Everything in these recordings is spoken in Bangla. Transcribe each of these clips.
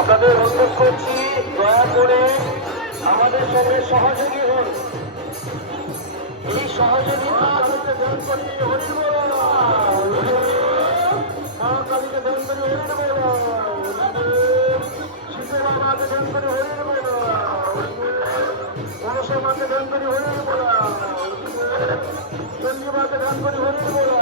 আপনাদের অনুরোধ করছি দয়া করে আমাদের সঙ্গে সহযোগী হন। এই সহযোগিতা মহাকালীকে ধ্যান করে হরির বলা, শীতের বাবাকে ধ্যান করে হরির বলা, মনসা মাকে ধ্যান করে হরির বলা, চন্ডী মাকে ধ্যান করে হরির বলা।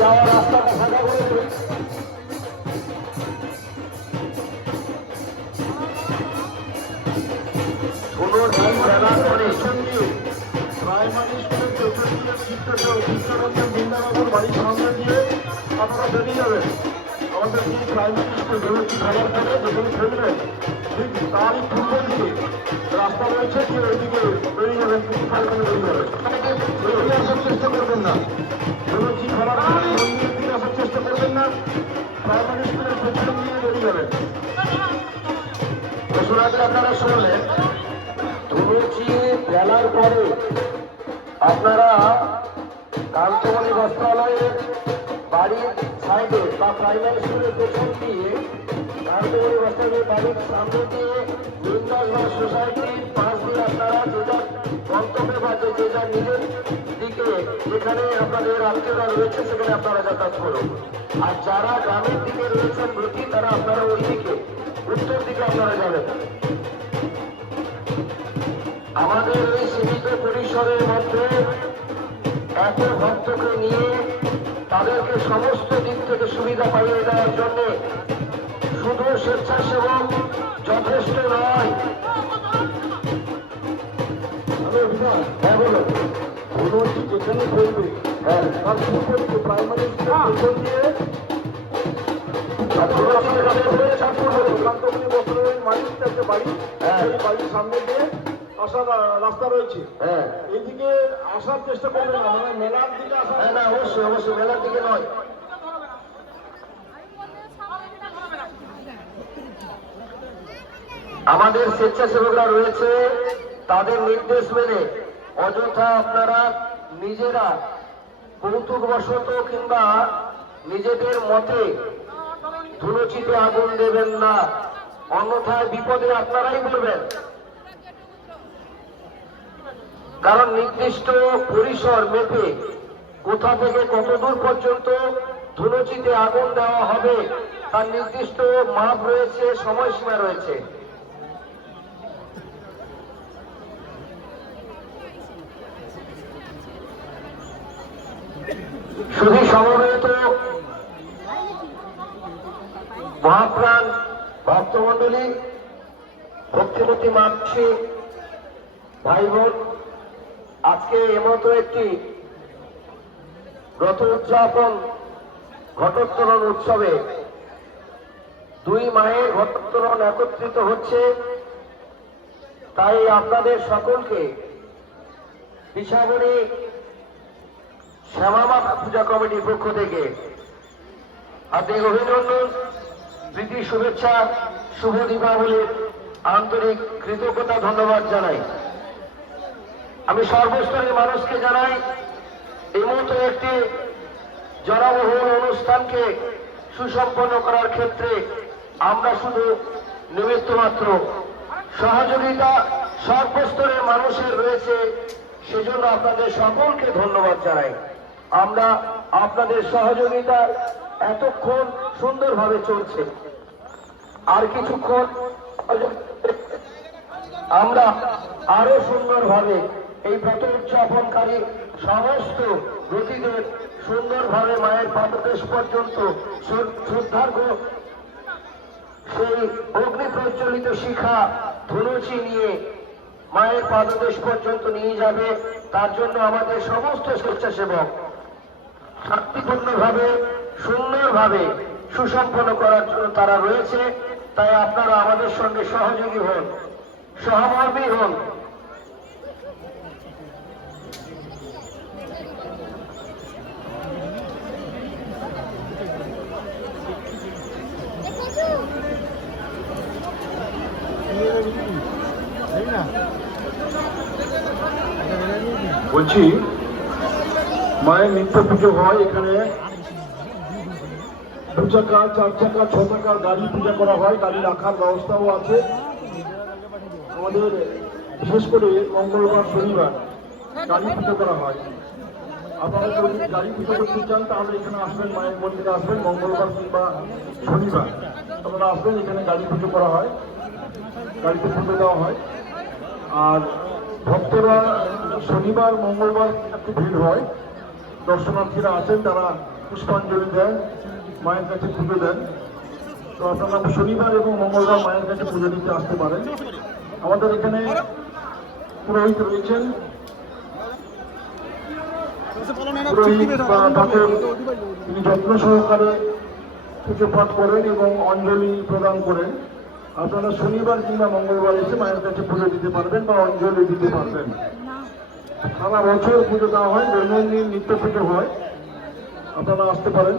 যাওয়ার রাস্তাটা ফাঁকা করে দেবে। প্রাইমারি স্কুলের চতুর্থ চিত্তরঞ্জন বৃন্দাবাবুর বাড়ির সামনে দিয়ে আপনারা বেরিয়ে যাবেন। আমাদের যে প্রাইমারি স্কুল বেরোচ্ছি খাবার পরে যেখানে ফেলবেন ঠিক তারই পূর্ব দিকে রাস্তা রয়েছে, যে ওইদিকে বেরিয়ে যাবেন, কিছু খালখানে বেরিয়ে যাবেন। বেরিয়ে আসার চেষ্টা করবেন না, বেরোচ্ছি খাবার মন্দিরের দিকে আসার চেষ্টা করবেন না, প্রাইমারি স্কুলের পেছনে নিয়ে বেরিয়ে যাবেন। বছর আগে আপনারা শুনলেন ধুনুচি বেলার পরে আপনারা কান্তমণি বস্ত্রালয়ের বাড়ির সাইডে বা প্রাইমারি স্কুলের পেছন দিয়ে কান্তমণি বস্ত্রালয়ের বাড়ির সামনে দিয়ে বৃন্দাস সোসাইটির পাশ দিয়ে আপনারা যে যার গন্তব্যে বা যে যার নিজের দিকে যেখানে আপনাদের আত্মীয়রা রয়েছে সেখানে আপনারা যাতায়াত করুন। আর যারা গ্রামের দিকে রয়েছেন ব্রতী তারা আপনারা ওই দিকে উত্তর দিকে আপনারা যাবেন। আমাদের এই সীমিত পরিসরের মধ্যে এত ভক্তকে নিয়ে তাদেরকে সমস্ত দিক থেকে সুবিধা পাইয়ে দেওয়ার জন্য শুধু স্বেচ্ছাসেবক যথেষ্ট নয়। হ্যাঁ বলো, যেখানে বলবে হ্যাঁ তার শুরু করছে প্রাইমারি স্কুল দিয়ে কান্তমণি বস্ত্রালয়ের মালিকটা একটা বাড়ি, এই বাড়ির সামনে দিয়ে আসার রাস্তা রয়েছে। হ্যাঁ, এইদিকে আসার চেষ্টা করবেন না, মানে মেলার দিকে আসা। হ্যাঁ না, অবশ্যই অবশ্যই মেলার দিকে নয়। আমাদের স্বেচ্ছাসেবকরা রয়েছে, তাদের নির্দেশ মেনে অযথা আপনারা নিজেরা কৌতুকবশত কিংবা নিজেদের মতে ধুনুচিতে আগুন দেবেন না, অন্যথায় বিপদে আপনারাই পড়বেন। কারণ নির্দিষ্ট পরিসর মেপে কোথা থেকে কত দূর পর্যন্ত ধুনুচিতে আগুন দেওয়া হবে তার নির্দিষ্ট মাপ রয়েছে, সময়সীমা রয়েছে। শুধু সমবেত মহাপ্রাণ ভক্তমন্ডলী, ভক্তিমতী মানসী ভাই বোন, আজকে এমতো একটি রথ উদযাপন ঘটোত্তোলন উৎসবে দুই মায়ের ঘটোত্তোলন একত্রিত হচ্ছে, তাই আপনাদের সকলকে পিসাবনী শ্যামা মাতা পূজা কমিটির পক্ষ থেকে হার্দিক অভিনন্দন, প্রীতি, শুভেচ্ছা, শুভ দীপাবলির আন্তরিক কৃতজ্ঞতা ধন্যবাদ জানাই। আমি সর্বস্তরের মানুষকে জানাই, এই মতো একটি জনবহুল অনুষ্ঠানকে সুসম্পন্ন করার ক্ষেত্রে আমরা শুধু নিমিত্ত মাত্র। সহযোগিতা সর্বস্তরের মানুষের রয়েছে, সেজন্য আপনাদের সকলকে ধন্যবাদ জানাই। আমরা আপনাদের সহযোগিতা এতক্ষণ সুন্দরভাবে চলছে, আর কিছুক্ষণ আমরা আরো সুন্দরভাবে এই ব্রত উদযাপনকারী সমস্ত ব্রতীদের সুন্দরভাবে মায়ের পাদদেশ পর্যন্ত শ্রদ্ধার্ঘ সেই অগ্নি প্রজ্বলিত শিখা ধনুচি নিয়ে মায়ের পাদদেশ পর্যন্ত নিয়ে যাবে। তার জন্য আমাদের সমস্ত স্বেচ্ছাসেবক শান্তিপূর্ণভাবে সুন্দরভাবে সুসম্পন্ন করার জন্য তারা রয়েছে। তাই আপনারা আমাদের সঙ্গে সহযোগী হন, সহমর্মী হন। বলছি, মায়ের নিত্য পুজো হয় এখানে। 2 চাকা, 4 চাকা, 6 চাকার গাড়ি পূজা করা হয়, গাড়ি রাখার ব্যবস্থাও আছে। আমাদের বিশেষ করে মঙ্গলবার, শনিবার গাড়ি পুজো করা হয়। আপনারা যদি গাড়ি পুজো করতে চান তাহলে এখানে আসবেন, মায়ের মন্দিরে আসবেন, মঙ্গলবার কিংবা শনিবার আপনারা আসবেন, এখানে গাড়ি পুজো করা হয়, গাড়িতে পুজো দেওয়া হয়। আর ভক্তরা শনিবার মঙ্গলবার একটু ভিড় হয়, দর্শনার্থীরা আছেন, তারা পুষ্পাঞ্জলি দেন, মায়ের কাছে পুজো দেন। তো আপনারা শনিবার এবং মঙ্গলবার মায়ের কাছে পুজো দিতে আসতে পারেন। আমাদের এখানে পুরোহিত রয়েছেন, পুরোহিত বা ঠাকুর তিনি যত্ন সহকারে পুজো পাঠ করেন এবং অঞ্জলি প্রদান করেন। আপনারা শনিবার কিংবা মঙ্গলবার এসে মায়ের কাছে পুজো দিতে পারবেন বা অঞ্জলি দিতে পারবেন। সারা বছর পুজো দেওয়া হয়, দৈনন্দিন নিত্য পুজো হয়, আপনারা আসতে পারেন।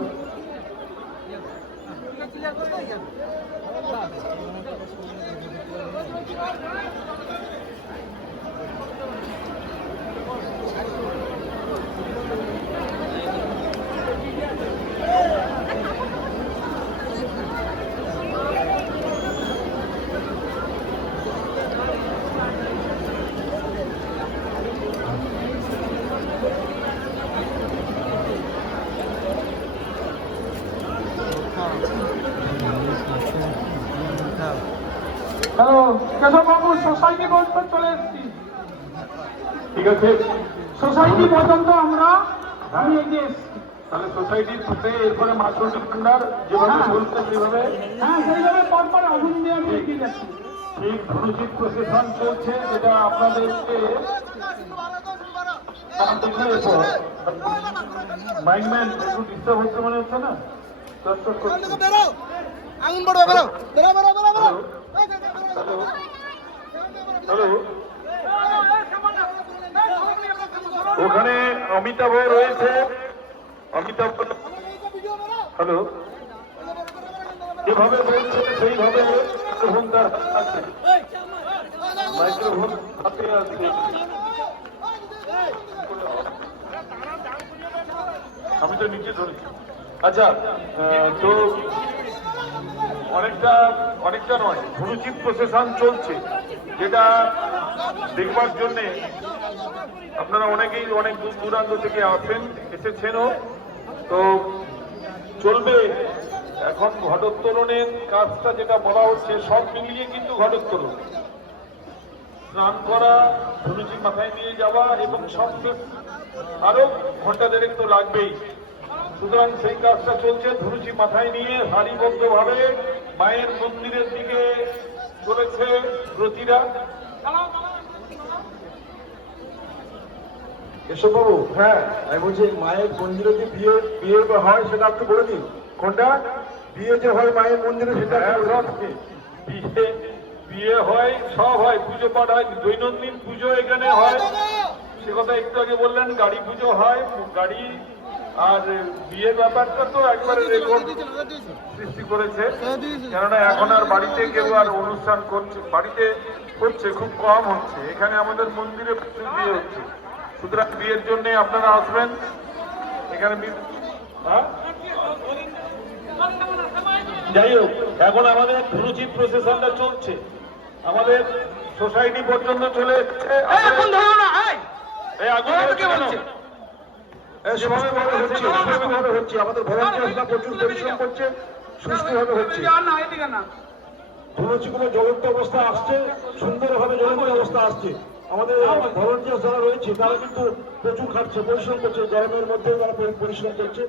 হ্যালো, কেশববাবু, সোসাইটি পর্যন্ত চলে এসেছি। ঠিক আছে, সোসাইটি পর্যন্ত আমি এগিয়ে এসেছি। তাহলে সোসাইটির সাথে এরপরে মাছরুটি ভান্ডার যেভাবে চলছে সেভাবে, হ্যাঁ, সেইভাবে পরপর আগুন দিয়ে আমি এগিয়ে যাচ্ছি। ঠিক ধনুচিত প্রসেশন চলছে, যেটা আপনাদেরকে মাইন্ডম্যান একটু ডিস্টার্ব হচ্ছে মনে হচ্ছে না? আগুন পড়বে, বেরো বেরো বেরো বেরো বেরো। হ্যালো, ওখানে অমিতাভ রয়েছে, অমিতাভ। হ্যালো, যেভাবে বলছে সেইভাবে মাইক্রোফোন তার আছে, মাইক্রোফোন হাতে আছে। আমি তো নিচে ধরেছি। আচ্ছা, তো অনেকটা নয়, ধনুচিত প্রসেশন চলছে, যেটা দেখবার জন্যে আপনারা অনেকেই অনেক দূর দূরান্ত থেকে এসেছেনও। তো চলবে এখন ঘটোত্তোলনের কাজটা, যেটা বলা হচ্ছে সব মিলিয়ে কিন্তু ঘটোত্তোলন, স্নান করা, ধনুচি মাথায় নিয়ে যাওয়া এবং সবশেষ আরো ঘন্টা দেড়েক তো লাগবেই। সুতরাং সেই কাজটা চলছে, ধনুচি মাথায় নিয়ে সারিবদ্ধভাবে মায়ের মন্দিরের দিকে চলেছে ব্রতীরা। কেশববাবু, হ্যাঁ আমি বলছি মায়ের মন্দিরে যে বিয়ে বিয়ে হয় সেটা একটু বলে দিন। কোনটা? বিয়ে যে হয় মায়ের মন্দিরে সেটা হ্যাঁ, একটু বলে সব দিন। বিয়ে বিয়ে হয়, সব হয়, পুজো পাঠ হয়, দৈনন্দিন পুজো এখানে হয়। সে কথা একটু আগে বললেন, গাড়ি পুজো হয়, গাড়ি আর বিয়ের ব্যাপারটা তো একবারে রেকর্ড সৃষ্টি করেছে। কেননা এখন আর বাড়িতে কেউ আর অনুষ্ঠান করছে, বাড়িতে হচ্ছে খুব কম হচ্ছে, এখানে আমাদের মন্দিরে প্রচুর বিয়ে হচ্ছে। সুতরাং বিয়ের জন্য আপনারা আসবেন এখানে। হ্যাঁ, যাই হোক, এখন আমাদের ধুনুচি প্রসেশনটা চলছে, আমাদের সোসাইটি পর্যন্ত চলে এসেছে। এই আগুন কে বলছে? সুস্থভাবে হচ্ছে, সুস্থভাবে হচ্ছে। আমাদের ভলান্টিয়ার্সরা প্রচুর পরিশ্রম করছে, সুস্থভাবে হচ্ছে। ধুনুচি কোনো জ্বলন্ত অবস্থা আসছে, সুন্দরভাবে জ্বলন্ত অবস্থা আসছে। আমাদের ভলান্টিয়ার্স যারা রয়েছে তারা কিন্তু প্রচুর খাটছে, পরিশ্রম করছে, গরমের মধ্যে তারা পরিশ্রম করছে।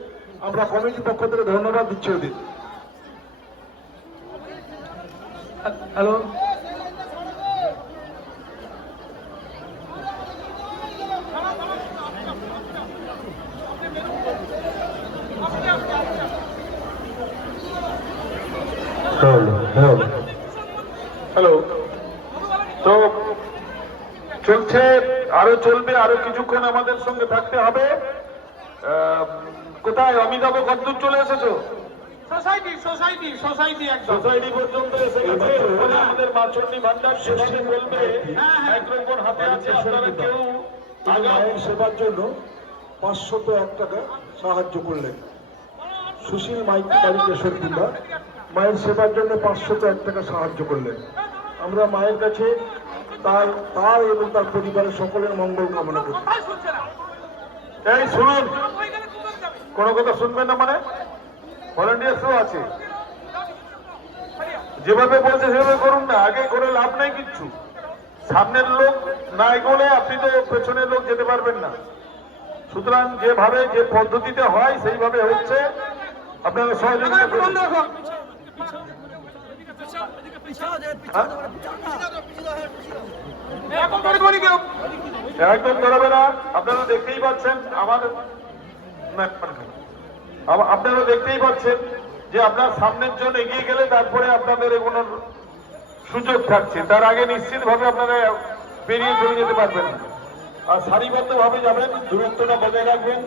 আমরা কমিটির পক্ষ থেকে ধন্যবাদ দিচ্ছি ওদের। হ্যালো, হ্যালো, তো চলছে, আরো চলবে, আরো কিছুক্ষণ আমাদের সঙ্গে থাকতে হবে। কোথায় অমিতাভ কদ্দূর চলে এসেছো? সোসাইটি সোসাইটি সোসাইটি একদম সোসাইটি পর্যন্ত এসে গেছে। ওখানে আমাদের মাছন্নি ভান্ডার সেভাবে বলবে, মাইক্রোফোন হাতে আছে, আপনারা কেউ মায়ের সেবার জন্য 501 টাকা সাহায্য করলেন। সুশীল মাইতি বাড়ি কেশরপুরা মায়ের সেবার জন্য 501 টাকা সাহায্য করলেন। আমরা মায়ের কাছে তার এবং তার পরিবারের সকলের মঙ্গল কামনা করি। এই শুনুন, কোনো কথা শুনবেন না মানে? ভলান্টিয়ার্সও আছে, যেভাবে বলছে সেভাবে করুন না, আগে করে লাভ নাই কিচ্ছু। সামনের লোক না এগোলে আপনি তো পেছনের লোক যেতে পারবেন না। সুতরাং যেভাবে যে পদ্ধতিতে হয় সেইভাবে হচ্ছে, আপনারা সহযোগিতা করুন। একদম ধরাবে না, আপনারা দেখতেই পাচ্ছেন আপনারা দেখতেই পাচ্ছেন যে আপনার সামনের জন এগিয়ে গেলে তারপরে আপনাদের এগোনোর সুযোগ থাকছে, তার আগে নিশ্চিত ভাবে আপনারা পেরিয়ে চলে যেতে পারবেন না। আর সারিবদ্ধ ভাবে যাবেন, দূরত্বটা বজায় রাখবেন।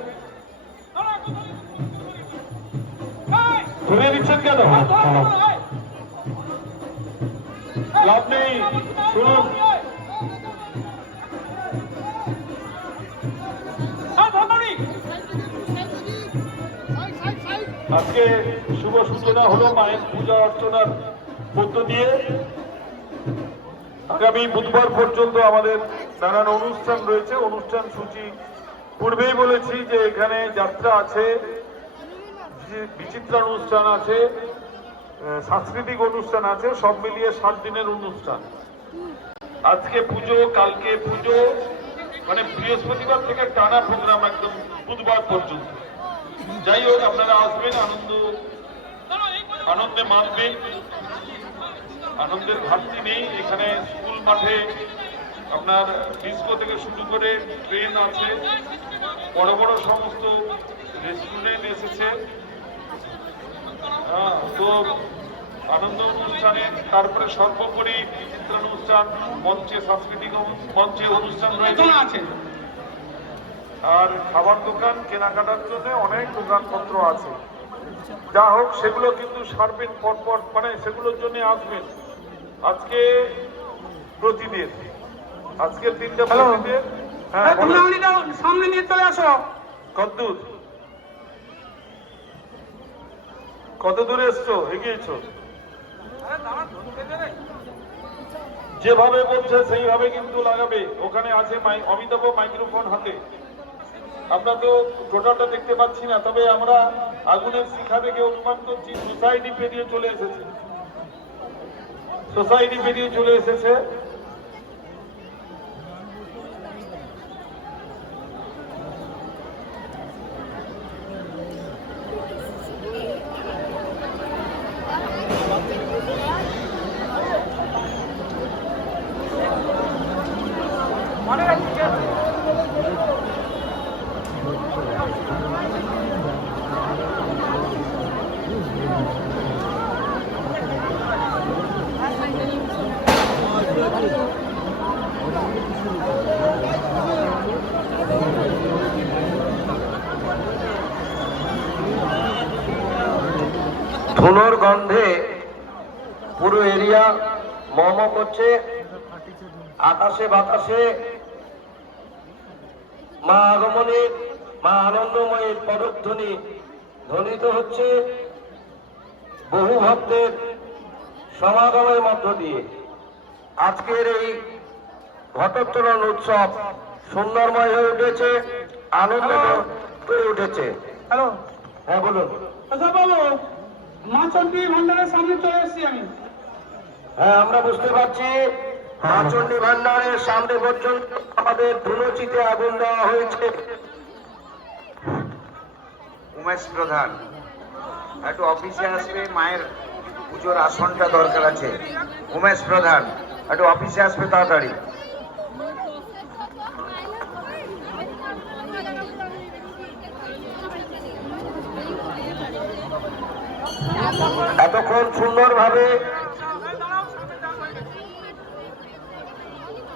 ঘুরিয়ে দিচ্ছেন কেন? লাভ নেই, শুনুন। আজকে শুভ সূচনা হলো মায়ের পূজা অর্চনার মধ্য দিয়ে। আগামী বুধবার পর্যন্ত আমাদের নানান অনুষ্ঠান রয়েছে। অনুষ্ঠান সূচি পূর্বেই বলেছি যে এখানে যাত্রা আছে, বিচিত্রা অনুষ্ঠান আছে, সাংস্কৃতিক অনুষ্ঠান আছে, সব মিলিয়ে 7 দিনের অনুষ্ঠান। আজকে পুজো, কালকে পুজো, মানে বৃহস্পতিবার থেকে টানা প্রোগ্রাম একদম বুধবার পর্যন্ত। যাই হোক, আপনারা আসবেন, আনন্দে মানবেন। আনন্দের ঘাটতি নেই এখানে। স্কুল মাঠে আপনার ডিস্কো থেকে শুরু করে ট্রেন আছে, বড় বড় সমস্ত রেস্টুরেন্ট এসেছে। তো আনন্দ অনুষ্ঠানে, তারপরে সর্বোপরি বিচিত্র অনুষ্ঠান, মঞ্চে সাংস্কৃতিক মঞ্চে অনুষ্ঠান রয়েছে, আর খাবার দোকান, কেনাকাটার জন্য অনেক দোকানপত্র আছে। যা হোক, সেগুলো কিন্তু সারবেন পরপর, মানে সেগুলোর জন্য আসবেন। আজকে প্রতিদিন, আজকের দিনটা প্রতিদিন। হ্যাঁ, সামনে নিয়ে চলে আসো। কদ্দূর, কত দূরে এসছো, এগিয়েছো? যেভাবে বলছে সেইভাবে কিন্তু লাগাবে। ওখানে আছে অমিতাভ মাইক্রোফোন হাতে। আমরা তো টোটালটা দেখতে পাচ্ছি না, তবে আমরা আগুনের শিখা থেকে অনুমান করছি সোসাইটি পেরিয়ে চলে এসেছে, সোসাইটি পেরিয়ে চলে এসেছে। ধুনোর গন্ধে পুরো এরিয়া মম করছে। আকাশে বাতাসে মা আগমনের, মা আনন্দময়ের পদধ্বনি ধ্বনিত হচ্ছে বহু ভক্তের সমাগমের মধ্য দিয়ে। আজকের এই ঘটোত্তোলন উৎসব সুন্দরময় হয়ে উঠেছে, আনন্দ হয়ে উঠেছে। হ্যালো হ্যাঁ বলুন। আচ্ছা বাবু, মা চণ্ডী ভান্ডারের সামনে চলে এসেছি আমি। হ্যাঁ আমরা বুঝতে পারছি, মা চণ্ডী ভান্ডারের সামনে পর্যন্ত আমাদের ধুনুচিতে আগুন দেওয়া হয়েছে। উমেশ প্রধান একটু অফিসে আসবে, মায়ের পুজোর আসনটা দরকার আছে। উমেশ প্রধান একটু অফিসে আসবে তাড়াতাড়ি। এতক্ষণ সুন্দরভাবে